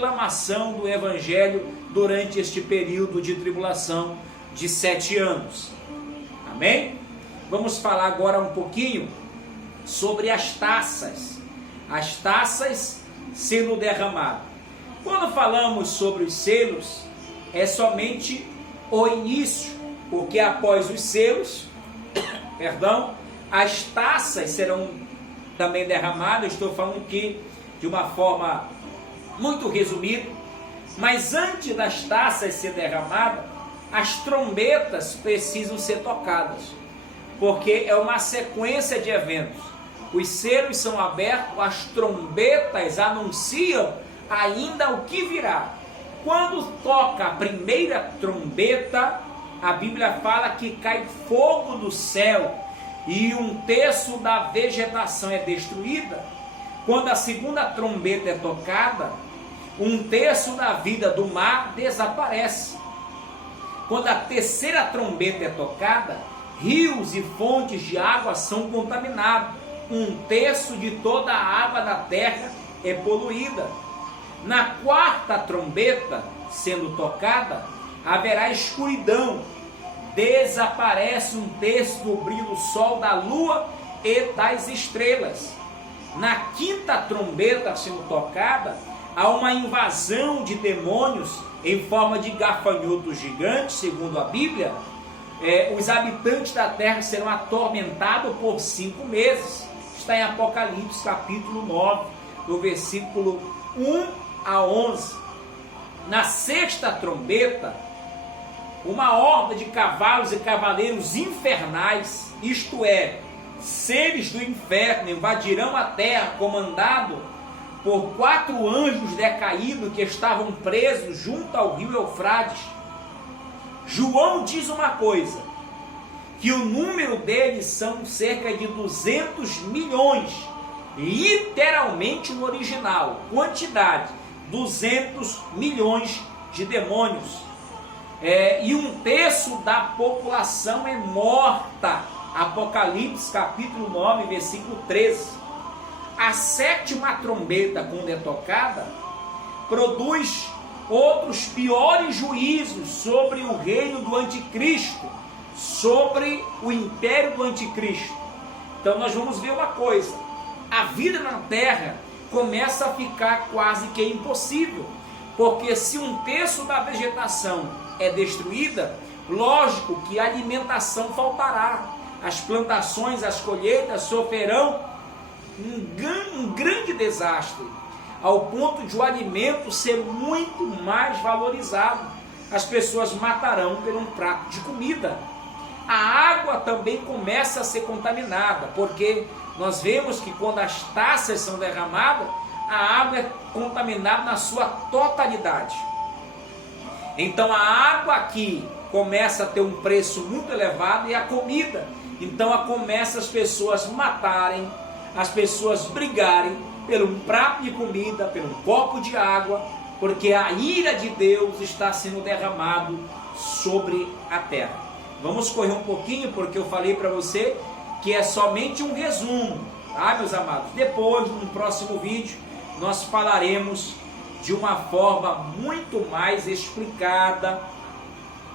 proclamação do Evangelho durante este período de tribulação de 7 anos. Amém? Vamos falar agora um pouquinho sobre as taças sendo derramadas. Quando falamos sobre os selos, é somente o início, porque após os selos, as taças serão também derramadas. Estou falando aqui de uma forma muito resumida, mas antes das taças ser derramadas, as trombetas precisam ser tocadas, porque é uma sequência de eventos. Os selos são abertos, as trombetas anunciam ainda o que virá. Quando toca a primeira trombeta, a Bíblia fala que cai fogo do céu e 1/3 da vegetação é destruída. Quando a segunda trombeta é tocada, 1/3 da vida do mar desaparece. Quando a terceira trombeta é tocada, rios e fontes de água são contaminados. 1/3 de toda a água da terra é poluída. Na quarta trombeta sendo tocada, haverá escuridão. Desaparece 1/3 do brilho do sol, da lua e das estrelas. Na quinta trombeta sendo tocada, há uma invasão de demônios em forma de gafanhotos gigantes, segundo a Bíblia. Os habitantes da terra serão atormentados por 5 meses. Está em Apocalipse capítulo 9, do versículo 1 a 11. Na sexta trombeta, uma horda de cavalos e cavaleiros infernais, isto é, seres do inferno, invadirão a terra, comandado por 4 anjos decaídos que estavam presos junto ao rio Eufrates. João diz uma coisa, que o número deles são cerca de 200 milhões, literalmente no original, quantidade, 200 milhões de demônios. E 1/3 da população é morta. Apocalipse capítulo 9, versículo 13. A sétima trombeta, quando é tocada, produz outros piores juízos sobre o reino do anticristo, sobre o império do anticristo. Então nós vamos ver uma coisa: a vida na terra começa a ficar quase que impossível, porque se 1/3 da vegetação é destruída, lógico que a alimentação faltará, as plantações, as colheitas sofrerão um grande desastre, ao ponto de o alimento ser muito mais valorizado. As pessoas matarão por um prato de comida. A água também começa a ser contaminada, porque nós vemos que quando as taças são derramadas, a água é contaminada na sua totalidade. Então a água aqui começa a ter um preço muito elevado, e a comida. Então começa as pessoas matarem, as pessoas brigarem por um prato de comida, por um copo de água, porque a ira de Deus está sendo derramado sobre a terra. Vamos correr um pouquinho, porque eu falei para você que é somente um resumo, tá, meus amados? Depois, no próximo vídeo, nós falaremos de uma forma muito mais explicada,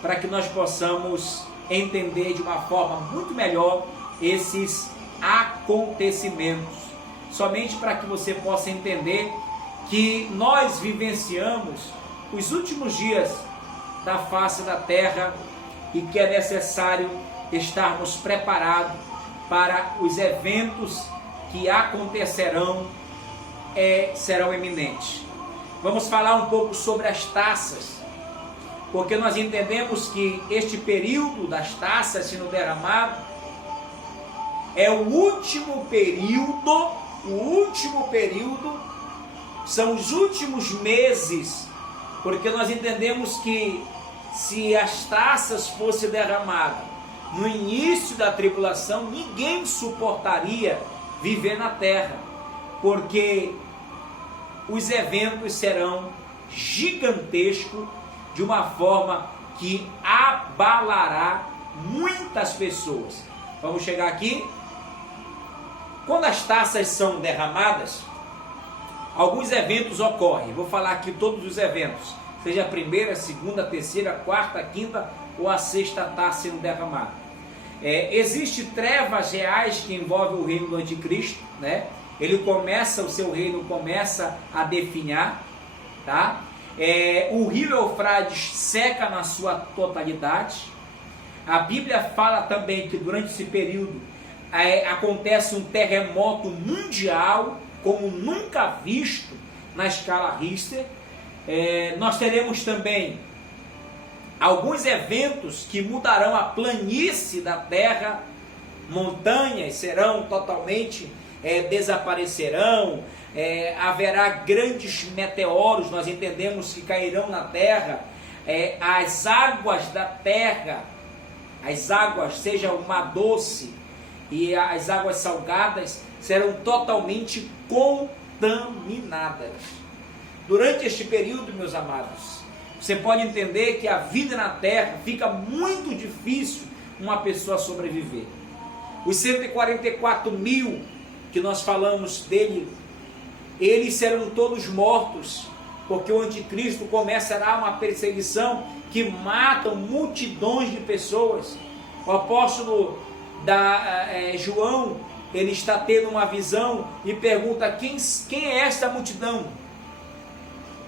para que nós possamos entender de uma forma muito melhor esses acontecimentos. Somente para que você possa entender que nós vivenciamos os últimos dias da face da terra e que é necessário estarmos preparados para os eventos que acontecerão e serão iminentes. Vamos falar um pouco sobre as taças, porque nós entendemos que este período das taças sendo derramado é o último período, são os últimos meses, porque nós entendemos que se as taças fossem derramadas no início da tribulação, ninguém suportaria viver na terra, porque os eventos serão gigantescos, de uma forma que abalará muitas pessoas. Vamos chegar aqui. Quando as taças são derramadas, alguns eventos ocorrem. Vou falar aqui todos os eventos, seja a primeira, a segunda, a terceira, a quarta, a quinta ou a sexta taça sendo derramada. Existe trevas reais que envolvem o reino do anticristo, né? O seu reino começa a definhar, tá? O rio Eufrates seca na sua totalidade. A Bíblia fala também que durante esse período acontece um terremoto mundial, como nunca visto na escala Richter. Nós teremos também alguns eventos que mudarão a planície da terra, montanhas serão totalmente, desaparecerão, haverá grandes meteoros, nós entendemos que cairão na terra, as águas da terra, as águas, seja o mar doce e as águas salgadas, serão totalmente contaminadas. Durante este período, meus amados, você pode entender que a vida na terra fica muito difícil uma pessoa sobreviver. Os 144 mil que nós falamos dele, eles serão todos mortos, porque o anticristo começará uma perseguição que mata multidões de pessoas. O apóstolo João, ele está tendo uma visão e pergunta: quem é esta multidão?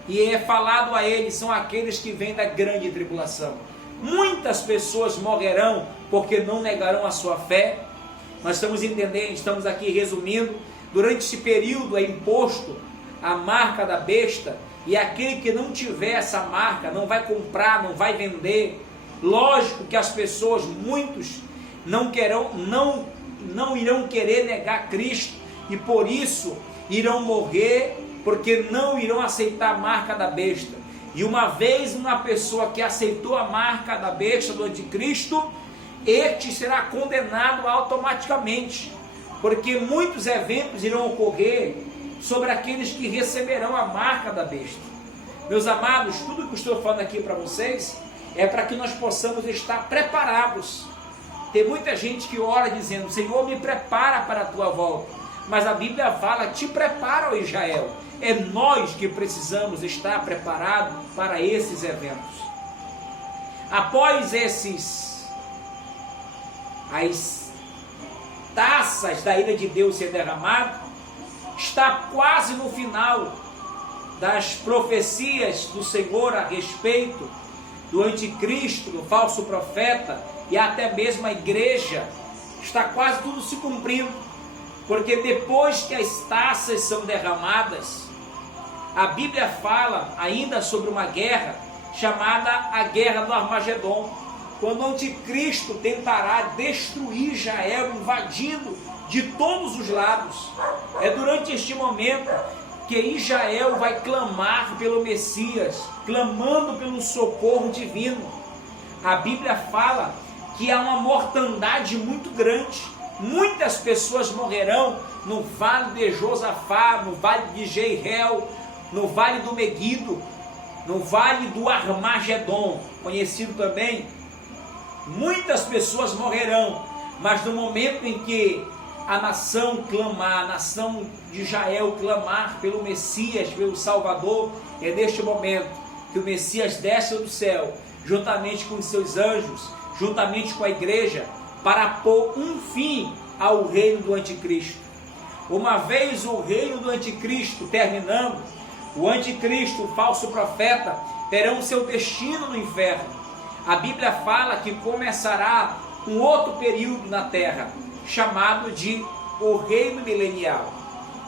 E é falado a ele: são aqueles que vêm da grande tribulação. Muitas pessoas morrerão porque não negarão a sua fé. Nós estamos entendendo, estamos aqui resumindo. Durante esse período é imposto a marca da besta, e aquele que não tiver essa marca não vai comprar, não vai vender. Lógico que as pessoas, muitos, não irão querer negar Cristo, e por isso irão morrer, porque não irão aceitar a marca da besta. E uma vez uma pessoa que aceitou a marca da besta, do anticristo, este será condenado automaticamente, porque muitos eventos irão ocorrer sobre aqueles que receberão a marca da besta. Meus amados, tudo que eu estou falando aqui para vocês é para que nós possamos estar preparados. Tem muita gente que ora dizendo: Senhor, me prepara para a tua volta. Mas a Bíblia fala: te prepara, ó Israel. É nós que precisamos estar preparados para esses eventos. Após as taças da ira de Deus ser derramada, está quase no final das profecias do Senhor a respeito do anticristo, do falso profeta, e até mesmo a igreja. Está quase tudo se cumprindo, porque depois que as taças são derramadas, a Bíblia fala ainda sobre uma guerra chamada a Guerra do Armagedon, quando o anticristo tentará destruir Israel, invadindo de todos os lados. É durante este momento que Israel vai clamar pelo Messias, clamando pelo socorro divino. A Bíblia fala que há uma mortandade muito grande. Muitas pessoas morrerão no vale de Josafá, no vale de Jeirel, no vale do Meguido, no vale do Armagedon, conhecido também. Muitas pessoas morrerão, mas no momento em que a nação clamar, a nação de Israel clamar pelo Messias, pelo Salvador, é neste momento que o Messias desce do céu, juntamente com os seus anjos, juntamente com a igreja, para pôr um fim ao reino do anticristo. Uma vez o reino do anticristo terminando, o anticristo, o falso profeta, terão seu destino no inferno. A Bíblia fala que começará um outro período na terra, chamado de o reino milenial,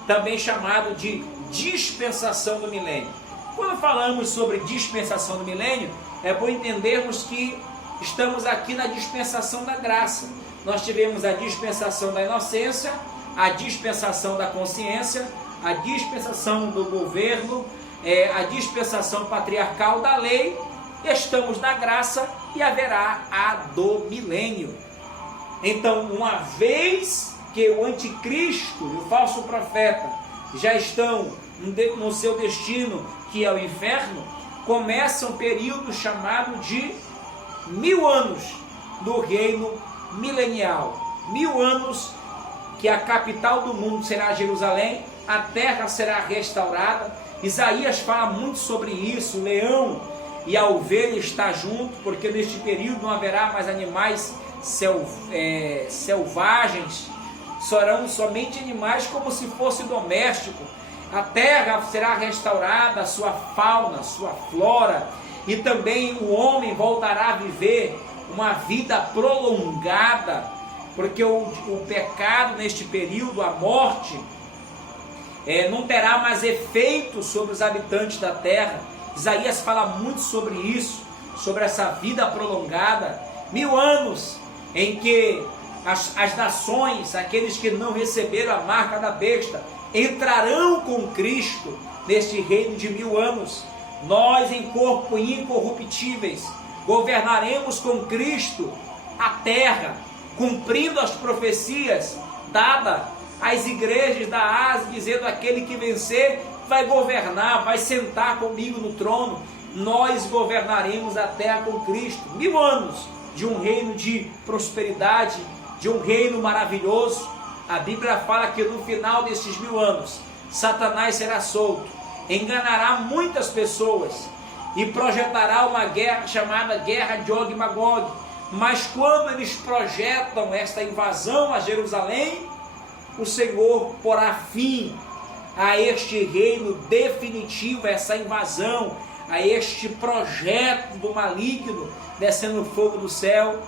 também chamado de dispensação do milênio. Quando falamos sobre dispensação do milênio, é bom entendermos que estamos aqui na dispensação da graça. Nós tivemos a dispensação da inocência, a dispensação da consciência, a dispensação do governo, a dispensação patriarcal da lei. Estamos na graça e haverá a do milênio. Então, uma vez que o anticristo e o falso profeta já estão no seu destino, que é o inferno, começa um período chamado de 1000 anos do reino milenial. 1000 anos que a capital do mundo será Jerusalém, a terra será restaurada. Isaías fala muito sobre isso. O leão e a ovelha estão junto, porque neste período não haverá mais animais selvagens, serão somente animais como se fosse doméstico. A terra será restaurada, a sua fauna, a sua flora, e também o homem voltará a viver uma vida prolongada, porque o pecado neste período, a morte, não terá mais efeito sobre os habitantes da terra. Isaías fala muito sobre isso, sobre essa vida prolongada, 1000 anos em que as nações, aqueles que não receberam a marca da besta, entrarão com Cristo neste reino de 1000 anos. Nós, em corpo incorruptíveis, governaremos com Cristo a terra, cumprindo as profecias dadas às igrejas da Ásia, dizendo: aquele que vencer vai governar, vai sentar comigo no trono. Nós governaremos a terra com Cristo. 1000 anos de um reino de prosperidade, de um reino maravilhoso. A Bíblia fala que no final desses 1000 anos, Satanás será solto, enganará muitas pessoas e projetará uma guerra chamada Guerra de Og e Magog. Mas quando eles projetam esta invasão a Jerusalém, o Senhor porá fim a este reino definitivo, essa invasão, a este projeto do maligno descendo fogo do céu.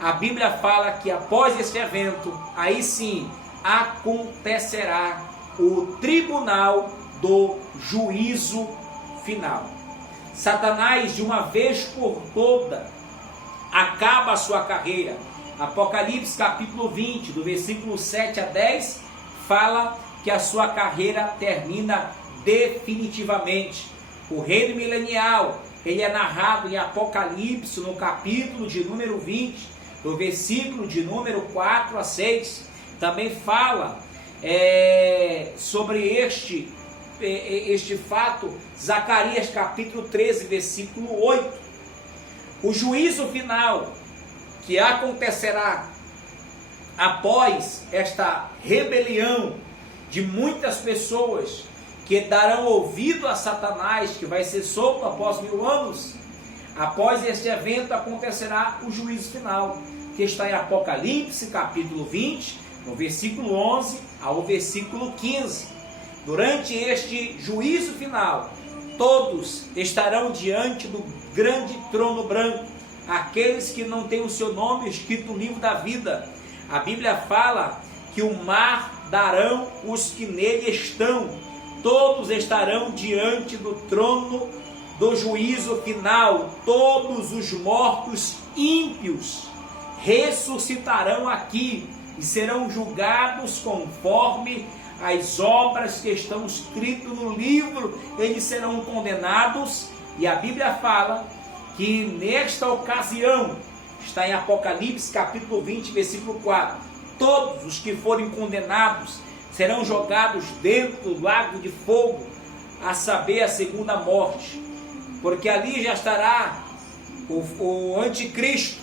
A Bíblia fala que após este evento, aí sim acontecerá o tribunal do juízo final. Satanás, de uma vez por toda, acaba a sua carreira. Apocalipse capítulo 20, do versículo 7 a 10, fala que a sua carreira termina definitivamente. O reino milenial, ele é narrado em Apocalipse, no capítulo de número 20, do versículo de número 4 a 6. Também fala sobre este fato, Zacarias capítulo 13, versículo 8. O juízo final que acontecerá após esta rebelião de muitas pessoas que darão ouvido a Satanás, que vai ser solto após 1000 anos, após este evento acontecerá o juízo final, que está em Apocalipse capítulo 20, no versículo 11 ao versículo 15. Durante este juízo final, todos estarão diante do grande trono branco, aqueles que não têm o seu nome escrito no livro da vida. A Bíblia fala que o mar darão os que nele estão. Todos estarão diante do trono do juízo final. Todos os mortos ímpios ressuscitarão aqui e serão julgados conforme as obras que estão escritas no livro. Eles serão condenados, e a Bíblia fala que nesta ocasião, está em Apocalipse capítulo 20, versículo 4, todos os que forem condenados serão jogados dentro do lago de fogo, a saber, a segunda morte, porque ali já estará o anticristo,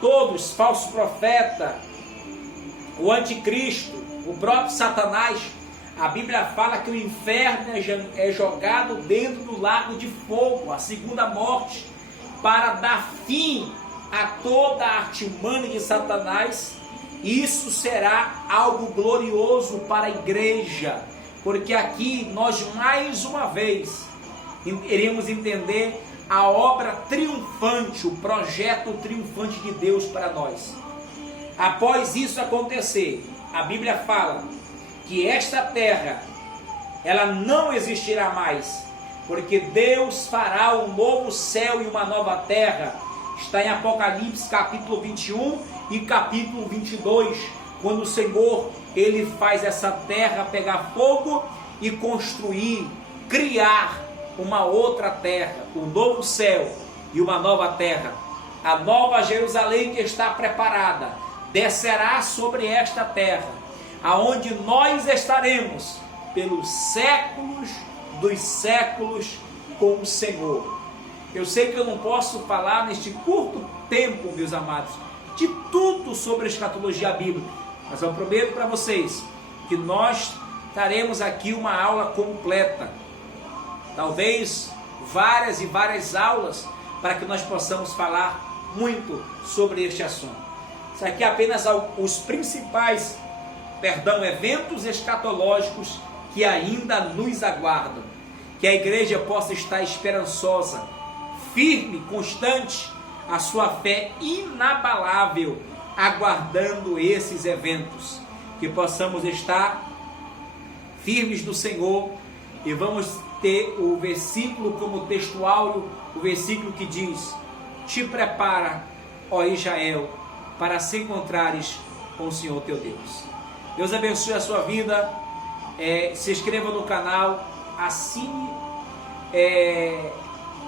todos, falso profeta, o anticristo, o próprio Satanás. A Bíblia fala que o inferno é jogado dentro do lago de fogo, a segunda morte, para dar fim a toda a artimanha de Satanás. Isso será algo glorioso para a igreja, porque aqui nós mais uma vez iremos entender a obra triunfante, o projeto triunfante de Deus para nós. Após isso acontecer, a Bíblia fala que esta terra, ela não existirá mais, porque Deus fará um novo céu e uma nova terra. Está em Apocalipse capítulo 21 e capítulo 22, quando o Senhor, ele faz essa terra pegar fogo e construir, criar uma outra terra, um novo céu e uma nova terra. A nova Jerusalém que está preparada descerá sobre esta terra, aonde nós estaremos pelos séculos dos séculos com o Senhor. Eu sei que eu não posso falar neste curto tempo, meus amados, de tudo sobre a escatologia bíblica, mas eu prometo para vocês que nós Teremos aqui uma aula completa, talvez várias e várias aulas, para que nós possamos falar muito sobre este assunto. Isso aqui é apenas os principais, eventos escatológicos que ainda nos aguardam. Que a igreja possa estar esperançosa, firme, constante, a sua fé inabalável, aguardando esses eventos. Que possamos estar firmes no Senhor e vamos ter o versículo como textual, o versículo que diz: te prepara, ó Israel, para se encontrares com o Senhor teu Deus. Deus abençoe a sua vida, se inscreva no canal, assine,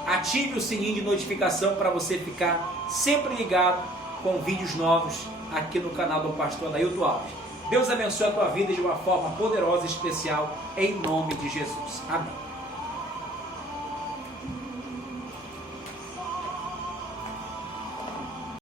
ative o sininho de notificação para você ficar sempre ligado com vídeos novos aqui no canal do pastor Anailton Alves. Deus abençoe a tua vida de uma forma poderosa e especial, em nome de Jesus. Amém.